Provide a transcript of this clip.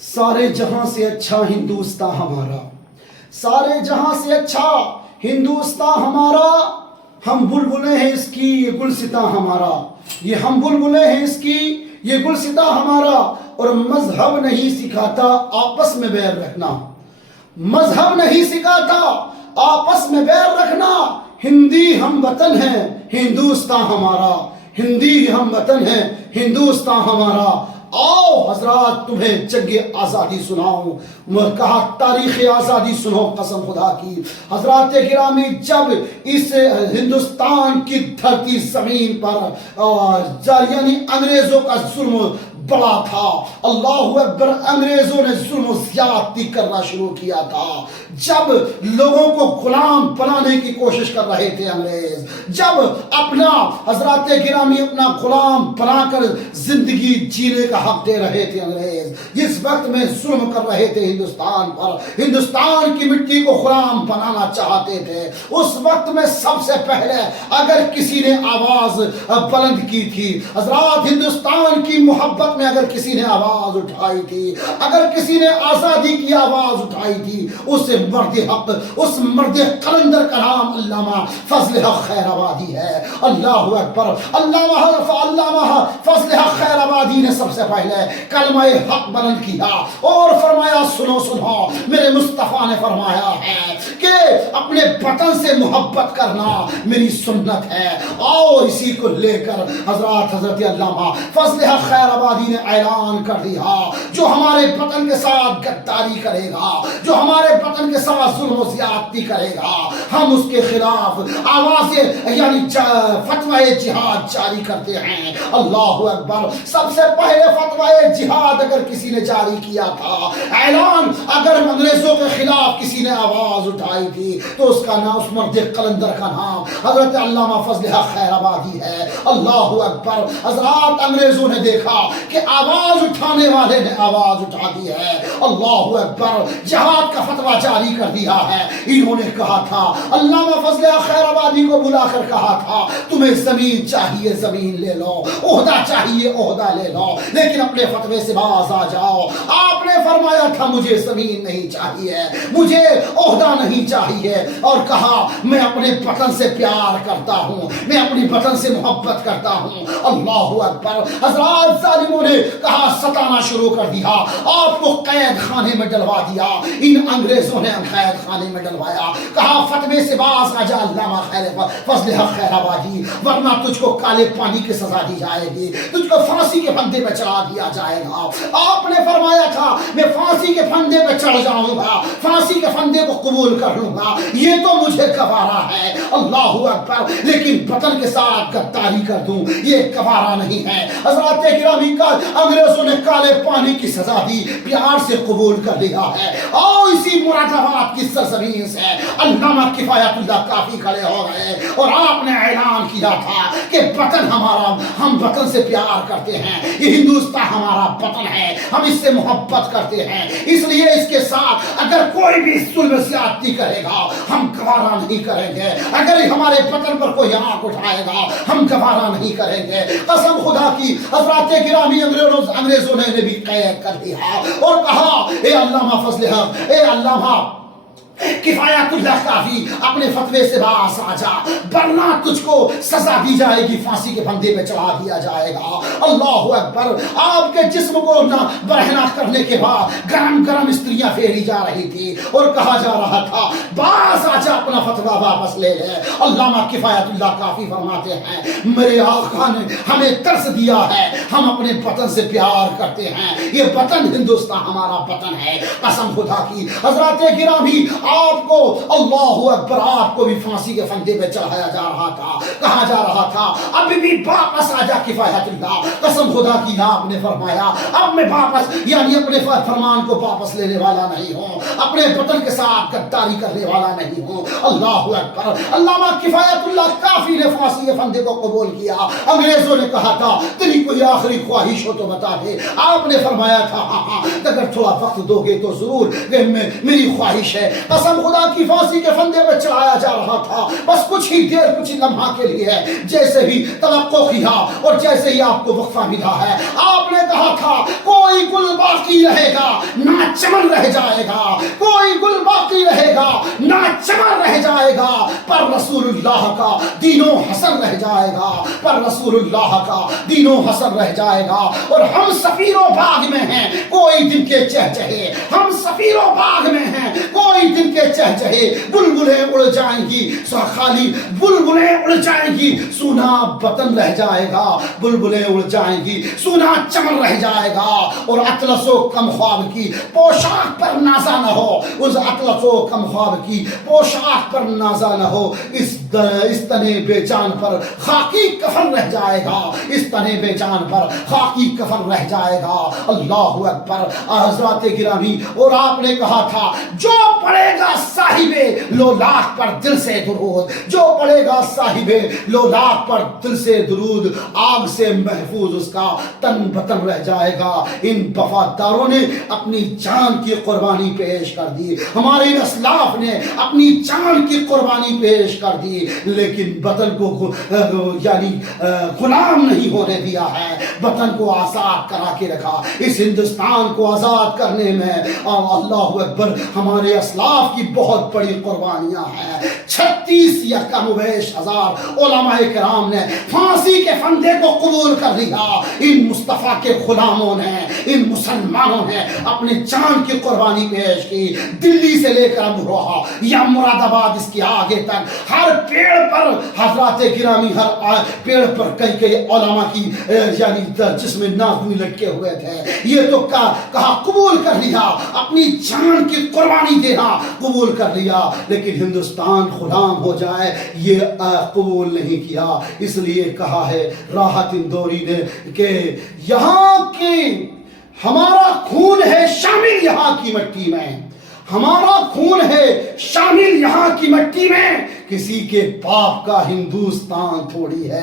سارے جہاں سے اچھا ہندوستان ہمارا، سارے جہاں سے اچھا ہندوستان ہمارا، ہم بلبلیں ہیں اس کی یہ گلستاں ہمارا، یہ ہم بلبلیں ہیں اس کی یہ گلستاں ہمارا۔ اور مذہب نہیں سکھاتا آپس میں بیر رکھنا، مذہب نہیں سکھاتا آپس میں بیر رکھنا۔ ہندی ہم وطن ہیں ہندوستان ہمارا، ہندی ہم وطن ہیں ہندوستان ہمارا۔ آؤ حضرات تمہیں جنگ آزادی سناؤں، کہا تاریخ آزادی سنو قسم خدا کی۔ حضرات گرامی جب اس ہندوستان کی دھرتی زمین پر یعنی انگریزوں کا ظلم بڑا تھا، اللہ اکبر، انگریزوں نے ظلم و زیادتی کرنا شروع کیا تھا، جب لوگوں کو غلام بنانے کی کوشش کر رہے تھے انگریز، جب اپنا حضرات گرامی اپنا غلام بنا کر زندگی جینے کا حق دے رہے تھے انگریز، جس وقت میں ظلم کر رہے تھے ہندوستان پر، ہندوستان کی مٹی کو غلام بنانا چاہتے تھے، اس وقت میں سب سے پہلے اگر کسی نے آواز بلند کی تھی، حضرات ہندوستان کی محبت میں اگر کسی نے آواز اٹھائی تھی، اگر کسی نے آزادی کی آواز اٹھائی تھی، اس مرد حق، اس مرد قلندر کا نام علامہ فضل حق خیر آبادی ہے۔ اللہ اکبر، علامہ فضل حق خیر آبادی نے سب سے پہلے کلمہ حق بلند کیا اور فرمایا سنو سنو، میرے مصطفیٰ نے فرمایا ہے کہ اپنے وطن سے محبت کرنا میری سنت ہے۔ آؤ اسی کو لے کر حضرت علامہ فضل حق خیر آبادی نے اعلان کر دیا، جو ہمارے وطن کے ساتھ غداری کرے گا، جو ہمارے وطن کے ساتھ ظلم و زیادتی کرے گا، ہم اس کے خلاف آواز یعنی فتوی جہاد جاری کرتے ہیں۔ اللہ اکبر، سب سے پہلے فتوی جہاد اگر کسی نے جاری کیا تھا، اعلان اگر انگریزوں کے خلاف کسی نے آواز اٹھائی تھی، تو اس کا نام، اس مرد قلندر کا نام حضرت علامہ فضل حق خیر آبادی ہے۔ اللہ اکبر، حضرات انگریزوں نے دیکھا کہ آواز اٹھانے والے نے آواز اٹھا دی ہے، اللہ اکبر، جہاد کا فتویٰ جاری کر دیا ہے۔ انہوں نے کہا تھا، علامہ فضل خیر آبادی کو بلا کر کہا تھا، تمہیں زمین چاہیے زمین لے لو، عہدہ چاہیے عہدہ لے لو، لیکن اپنے فتوے سے باز آ جاؤ۔ آپ نے فرمایا تھا مجھے زمین نہیں چاہیے، مجھے عہدہ نہیں چاہیے، اور کہا میں اپنے وطن سے پیار کرتا ہوں، میں اپنی وطن سے محبت کرتا ہوں۔ اللہ اکبر، حضرات ظالموں نے کہا ستانا شروع کر دیا، آپ کو قید خانے میں ڈلوا دیا۔ ان انگریزوں نے قید خانے میں ڈلوایا، کہا فتوے سے باز آ جا علامہ فضل حق خیر آبادی، ورنہ تجھ کو کالے پانی کی سزا دی جائے گی، تجھ کو پھانسی کے پھندے پہ چڑھا دیا جائے گا۔ آپ نے فرمایا تھا میں پھانسی کے پھندے پہ چڑھ جاؤں گا، پھانسی کے پھندے کو قبول کر لوں گا، یہ تو مجھے گوارا ہے۔ اللہ اکبر، لیکن وطن کے ساتھ غداری کر دوں یہ گوارا نہیں ہے۔ حضرات گرامی کا انگریزوں نے کالے پانی کی سزا دی، پیار سے قبول کر لیا ہے۔ اور اسی مراد آباد کی سرزمین سے علامہ کفایت اللہ کافی کھڑے ہو گئے اور آپ نے اعلان کیا تھا کہ وطن ہمارا، ہم وطن سے پیار کرتے ہیں، یہ ہندوستان ہمارا وطن ہے، ہم اس سے محبت کرتے ہیں، اس لیے اس کے ساتھ اگر کوئی بھی ظلم زیادتی کرے گا ہم گوارا نہیں کریں گے، اگر ہمارے وطن پر کوئی آنکھ اٹھائے گا ہم گوارا نہیں کریں گے۔ قسم خدا کی، حضرات گرامی انگریزوں نے بھی قید کر دیا اور کہا اے علامہ فضل حق، اے علامہ کفایت اللہ کافی، اپنے فتوے سے باز آ جا، ورنہ تجھ کو سزا دی جائے گی، پھانسی کے پھندے پہ چڑھا دیا جائے گا۔ اللہ اکبر، آپ کے جسم کو نہ برہنہ کرنے کے بعد گرم گرم استریاں پھیری جا رہی تھی اور کہا جا رہا تھا باز آ جا، اپنا فتویٰ واپس لے لے۔ علامہ کفایت اللہ کافی فرماتے ہیں میرے آقا نے ہمیں درس دیا ہے، ہم اپنے وطن سے پیار کرتے ہیں، یہ وطن ہندوستان ہمارا وطن ہے۔ قسم خدا کی، حضرات گرامی آپ کو، اللہ اکبر، آپ کو بھی پھانسی کے پھندے پہ چڑھایا جا رہا تھا، کہا جا رہا تھا اب بھی واپس آ جا کفایت اللہ۔ قسم خدا کی، آپ نے فرمایا اب میں واپس یعنی اپنے فرمان کو واپس لینے والا نہیں ہوں، اپنے وطن کے ساتھ غداری کرنے والا نہیں ہوں۔ اللہ اکبر، علامہ کفایت اللہ کافی نے پھانسی کے پھندے کو قبول کیا۔ انگریزوں نے کہا تھا تیری کوئی آخری خواہش ہو تو بتا دے، آپ نے فرمایا تھا ہاں اگر تھوڑا وقت دو گے تو ضرور، میری خواہش ہے قسم خدا کی پھانسی کے پھندے پہ چڑھایا جا رہا تھا، بس کچھ ہی دیر، کچھ ہی لمحہ کے لیے ہے، جیسے ہی توقع کیا اور جیسے ہی آپ کو وقفہ ملا ہے، آپ نے کہا تھا کوئی گل باقی رہے گا نہ چمن رہ جائے گا، کوئی گل باقی رہے گا نہ چمن رہ جائے گا، پر رسول اللہ کا دین و حسن رہ جائے گا، پر رسول اللہ کا دین و حسن رہ جائے گا۔ اور ہم سفیر و باغ میں ہیں، کوئی دن کے چہچہے، ہم سفیر و باغ میں ہیں، کوئی دن کے چہچہے، بلبلیں اڑ جائیں گی، خالی بلبلیں اڑ جائیں گی، سونا وطن رہ جائے گا، بلبلیں اڑ جائیں گی، سونا چمن رہ جائے گا۔ اور اطلس و کم خواب کی پوشاک پر نازا نہ ہو، اس اطلس و کم خواب کی پوشاک پر نازا نہ ہو، اس تنے بے جان پر خاکی کفن رہ جائے گا، اس تنے بے جان پر خاکی کفن رہ جائے گا۔ اللہ اکبر۔ حضرات گرامی، اور آپ نے کہا تھا جو پڑھے گا صاحب لولاک پر دل سے درود، جو پڑھے گا صاحب لولاک پر دل سے درود، آگ سے محفوظ اس کا تن بتن رہ جائے گا۔ ان وفاداروں نے اپنی جان کی قربانی پیش کر دی، ہمارے ان اسلاف نے اپنی جان کی قربانی پیش کر دی، لیکن وطن کو یعنی غلام نہیں ہونے دیا ہے، وطن کو آزاد کرا کے رکھا۔ اس ہندوستان کو آزاد کرنے میں اللہ اکبر ہمارے اسلاف کی بہت بڑی قربانیاں ہیں۔ 36 یا کم و بیش ہزار علماء کرام نے پھانسی کے پھندے کو قبول کر لیا۔ ان مصطفیٰ کے غلاموں نے، ان مسلمانوں نے اپنے جان کی قربانی پیش کی۔ دلی سے لے کر امروہہ یا مراد آباد اس کے آگے تک ہر پیڑ پر حضرات گرامی، ہر پیڑ پر کئی کئی علماء کی یعنی جس میں ناخن لٹکے ہوئے تھے۔ یہ تو کہا قبول کر لیا، اپنی جان کی قربانی دینا قبول کر لیا، لیکن ہندوستان غلام ہو جائے یہ قبول نہیں کیا۔ اس لیے کہا ہے راحت اندوری نے کہ یہاں کی ہمارا خون ہے شامل یہاں کی مٹی میں، ہمارا خون ہے شامل یہاں کی مٹی میں، کسی کے باپ کا ہندوستان تھوڑی ہے۔